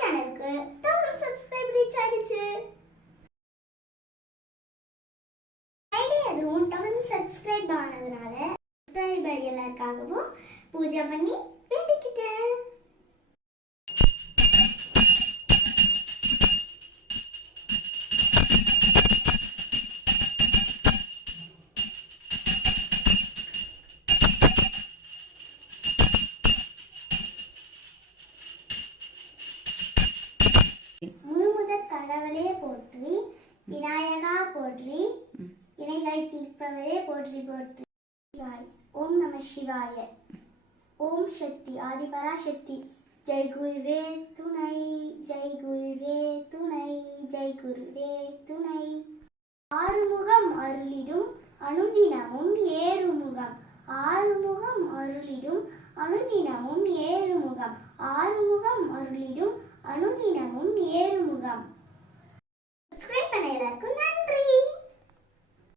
சேனலுக்கு thousand subscribe reach ஆயிடுச்சு. ID அதுவும் தௌசண்ட் சப்ஸ்கிரைப் ஆனதுனால சப்ஸ்கிரைபர் எல்லாருக்காகவும் பூஜை பண்ணி வேண்டிக்கிட்டேன். முழுமுதற் கடவுளே போற்றி விநாயகா போற்றி வினைகளை தீர்ப்பவரே போற்றி போற்றி. ஓம் நம சிவாய. ஓம் சக்தி. ஆதிபராசக்தி. ஜெய் குருவே துணை. ஜெய் குருவே துணை. ஜெய் குருவே துணை. ஆறுமுகம் அருளிடும் அனுதினமும் ஏறுமுகம். ஆறுமுகம் அருளிடும் அனுதினமும் ஏறுமுகம். ஆறுமுகம் அருளிடும்